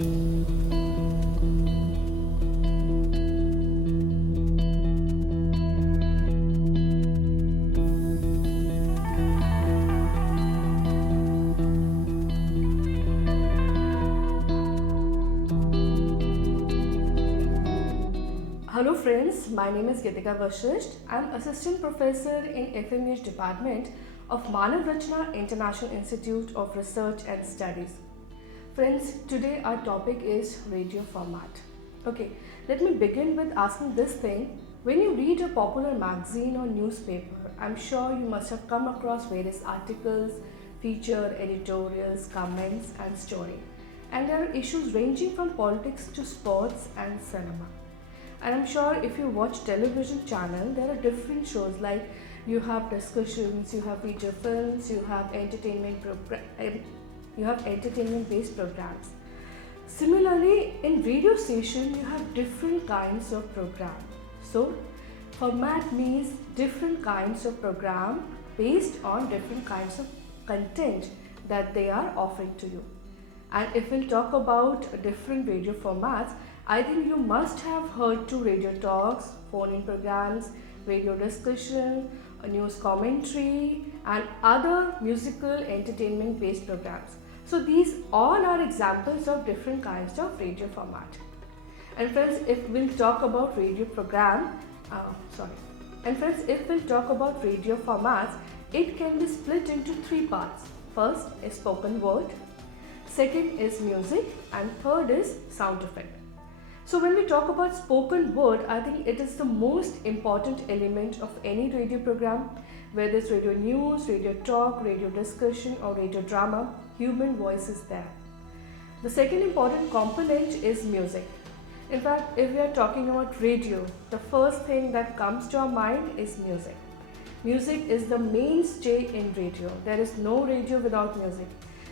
Hello friends, my name is Geetika Vashisht. I am Assistant Professor in FMH Department of Manav Rachna International Institute of Research and Studies. Friends, today our topic is radio format. Okay, let me begin with asking this thing. When you read a popular magazine or newspaper, I'm sure you must have come across various articles, feature, editorials, comments and story. And there are issues ranging from politics to sports and cinema. And I'm sure if you watch television channel, there are different shows like you have discussions, you have feature films, you have entertainment based programs. Similarly, in radio station, you have different kinds of program. So, format means different kinds of program based on different kinds of content that they are offering to you. And if we'll talk about different radio formats, I think you must have heard to radio talks, phone-in programs, radio discussion, news commentary and other musical entertainment based programs. So these all are examples of different kinds of radio format. And friends, if we'll talk about radio formats, it can be split into three parts. First is spoken word, second is music and third is sound effect. So when we talk about spoken word, I think it is the most important element of any radio program, whether it's radio news, radio talk, radio discussion or radio drama, human voice is there. The second important component is music. In fact, if we are talking about radio, the first thing that comes to our mind is music. Music is the mainstay in radio. There is no radio without music.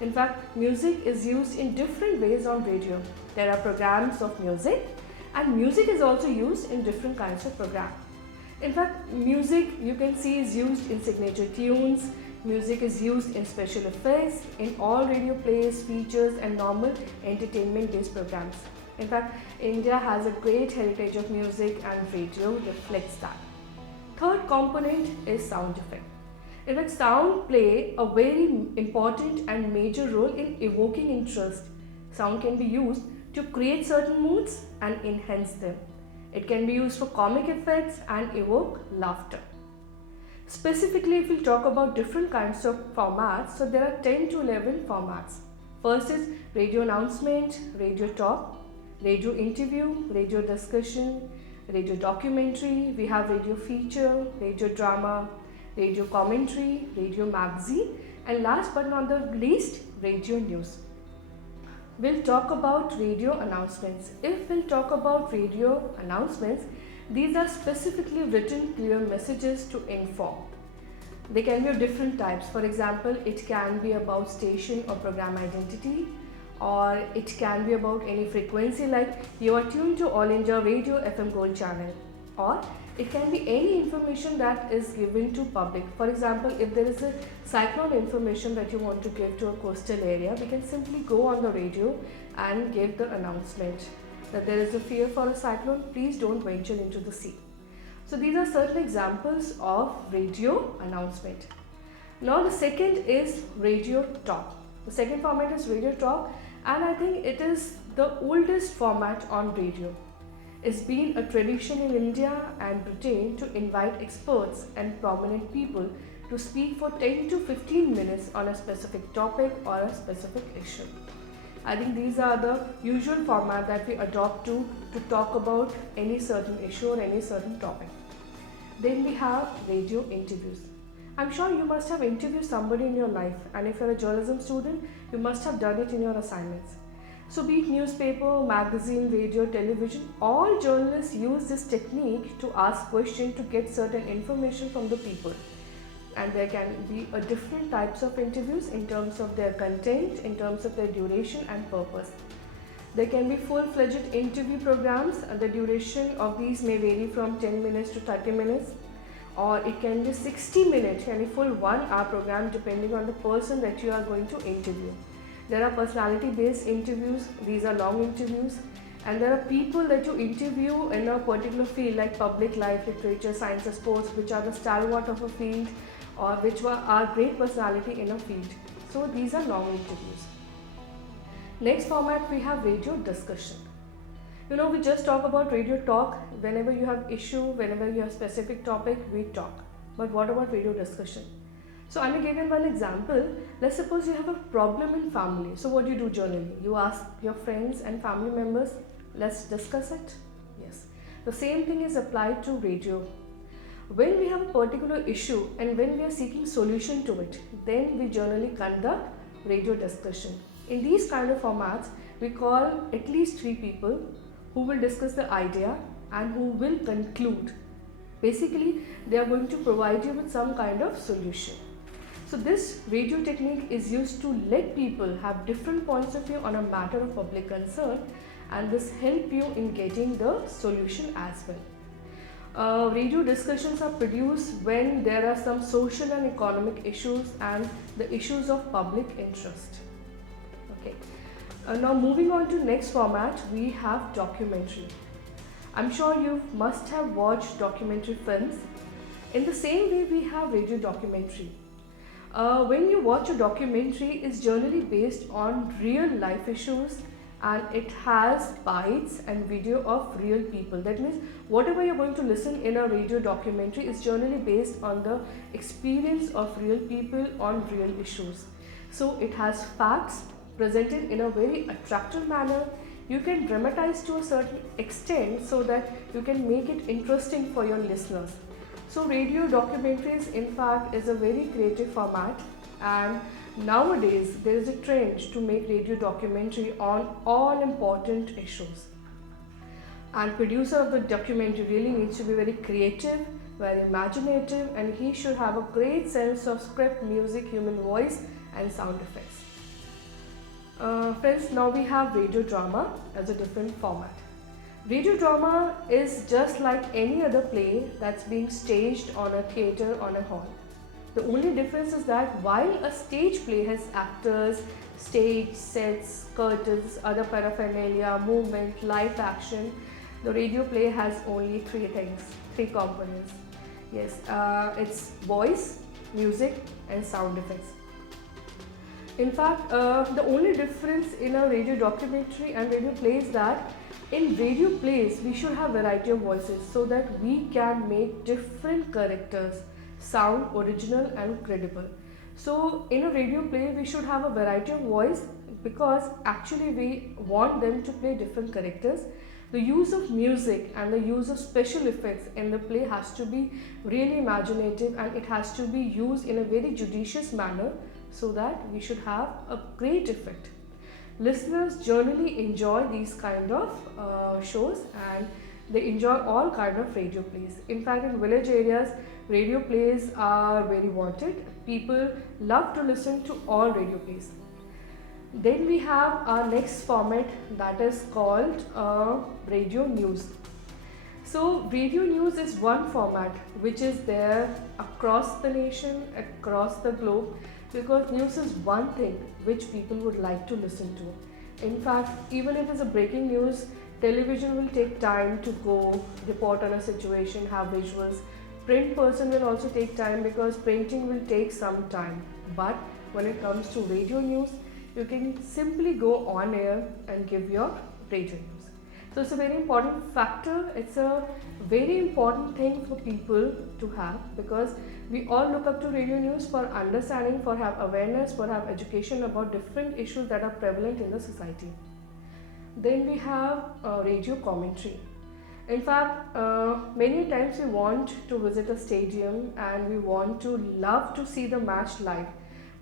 In fact, music is used in different ways on radio. There are programs of music and music is also used in different kinds of programs. In fact, music you can see is used in signature tunes, music is used in special effects, in all radio plays, features and normal entertainment based programs. In fact, India has a great heritage of music and radio reflects that. Third component is sound effect. In fact, sound play a very important and major role in evoking interest. Sound can be used to create certain moods and enhance them. It can be used for comic effects and evoke laughter. Specifically, if we talk about different kinds of formats, so there are 10 to 11 formats. First is radio announcement, radio talk, radio interview, radio discussion, radio documentary, we have radio feature, radio drama, radio commentary, radio magazine and last but not the least, radio news. We'll talk about radio announcements. If we'll talk about radio announcements, these are specifically written clear messages to inform. They can be of different types. For example, it can be about station or program identity, or it can be about any frequency like you are tuned to All India Radio FM Gold channel, or it can be any information that is given to public. For example, if there is a cyclone information that you want to give to a coastal area, we can simply go on the radio and give the announcement that there is a fear for a cyclone, please don't venture into the sea. So these are certain examples of radio announcement. Now the second is radio talk. The second format is radio talk and I think it is the oldest format on radio. It's been a tradition in India and Britain to invite experts and prominent people to speak for 10 to 15 minutes on a specific topic or a specific issue. I think these are the usual format that we adopt to talk about any certain issue or any certain topic. Then we have radio interviews. I'm sure you must have interviewed somebody in your life, and if you're a journalism student, you must have done it in your assignments. So be it newspaper, magazine, radio, television, all journalists use this technique to ask questions to get certain information from the people. And there can be a different types of interviews in terms of their content, in terms of their duration and purpose. There can be full-fledged interview programs and the duration of these may vary from 10 minutes to 30 minutes, or it can be 60 minutes and a full 1 hour program depending on the person that you are going to interview. There are personality based interviews, these are long interviews, and there are people that you interview in a particular field like public life, literature, science or sports, which are the stalwart of a field or which are great personality in a field. So these are long interviews. Next format we have radio discussion. We just talk about radio talk. Whenever you have issue, whenever you have specific topic, we talk. But what about radio discussion? So I may give you one example. Let's suppose you have a problem in family. So what do you do generally? You ask your friends and family members, let's discuss it. Yes. The same thing is applied to radio. When we have a particular issue and when we are seeking solution to it, then we generally conduct radio discussion. In these kind of formats, we call at least 3 people who will discuss the idea and who will conclude. Basically, they are going to provide you with some kind of solution. So this radio technique is used to let people have different points of view on a matter of public concern, and this help you in getting the solution as well. Radio discussions are produced when there are some social and economic issues and the issues of public interest. Okay. Now moving on to next format, we have documentary. I'm sure you must have watched documentary films. In the same way, we have radio documentary. When you watch a documentary, it's generally based on real life issues and it has bites and video of real people. That means whatever you're going to listen in a radio documentary is generally based on the experience of real people on real issues. So it has facts presented in a very attractive manner. You can dramatize to a certain extent so that you can make it interesting for your listeners. So radio documentaries in fact is a very creative format, and nowadays there is a trend to make radio documentary on all important issues. And producer of the documentary really needs to be very creative, very imaginative, and he should have a great sense of script, music, human voice and sound effects. Friends, now we have radio drama as a different format. Radio drama is just like any other play that's being staged on a theatre, on a hall. The only difference is that while a stage play has actors, stage, sets, curtains, other paraphernalia, movement, live action, the radio play has only 3 things, 3 components. Yes, it's voice, music and sound effects. In fact, the only difference in a radio documentary and radio play is that in radio plays we should have variety of voices so that we can make different characters sound original and credible. So in a radio play we should have a variety of voice because actually we want them to play different characters. The use of music and the use of special effects in the play has to be really imaginative, and it has to be used in a very judicious manner so that we should have a great effect. Listeners generally enjoy these kind of shows, and they enjoy all kind of radio plays. In fact, in village areas, radio plays are very wanted. People love to listen to all radio plays. Then we have our next format that is called radio news. So radio news is one format which is there across the nation, across the globe, because news is one thing which people would like to listen to. In fact, even if it's a breaking news, television will take time to go report on a situation, have visuals. Print person will also take time because printing will take some time. But when it comes to radio news, you can simply go on air and give your radio news. So it's a very important factor. It's a very important thing for people to have because we all look up to radio news for understanding, for have awareness, for have education about different issues that are prevalent in the society. Then we have radio commentary. In fact, many times we want to visit a stadium and we want to love to see the match live.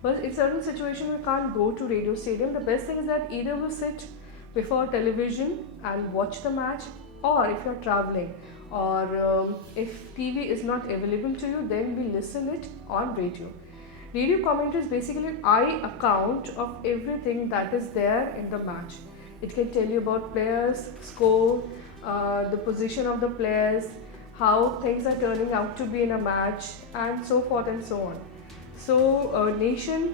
But in certain situations we can't go to radio stadium. The best thing is that either we sit before television and watch the match, or if you're traveling, or if TV is not available to you, then we listen it on radio. Radio commentary is basically an eye account of everything that is there in the match. It can tell you about players, score, the position of the players, how things are turning out to be in a match, and so forth and so on. So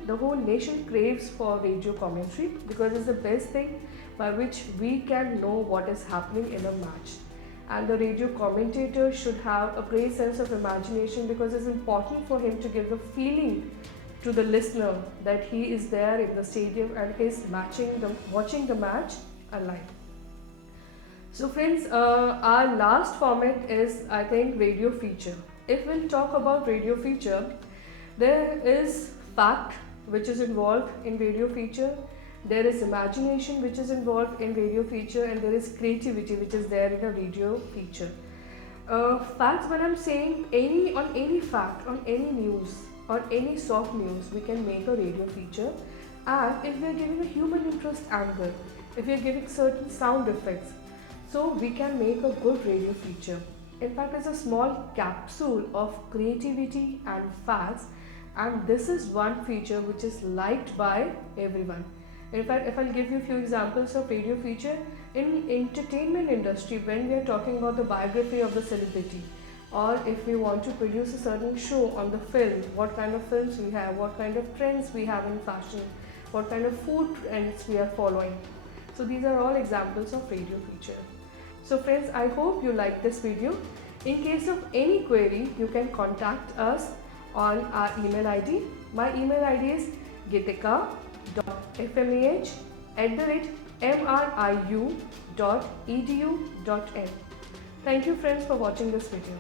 the whole nation craves for radio commentary because it's the best thing by which we can know what is happening in a match. And the radio commentator should have a great sense of imagination because it's important for him to give the feeling to the listener that he is there in the stadium and is watching the match alive. So friends, our last format is, I think, radio feature. If we'll talk about radio feature, there is fact which is involved in radio feature, there is imagination which is involved in radio feature, and there is creativity which is there in a radio feature. Facts, when I'm saying any fact, on any news or any soft news, we can make a radio feature. And if we are giving a human interest angle, if we are giving certain sound effects, so we can make a good radio feature. In fact, it's a small capsule of creativity and facts, and this is one feature which is liked by everyone. In fact, if I'll give you a few examples of radio feature in entertainment industry, when we are talking about the biography of the celebrity, or if we want to produce a certain show on the film, what kind of films we have, what kind of trends we have in fashion, what kind of food trends we are following. So these are all examples of radio feature. So friends, I hope you like this video. In case of any query, you can contact us on our email ID. My email ID is gitika.fmeh@mriu.edu.in. Thank you friends for watching this video.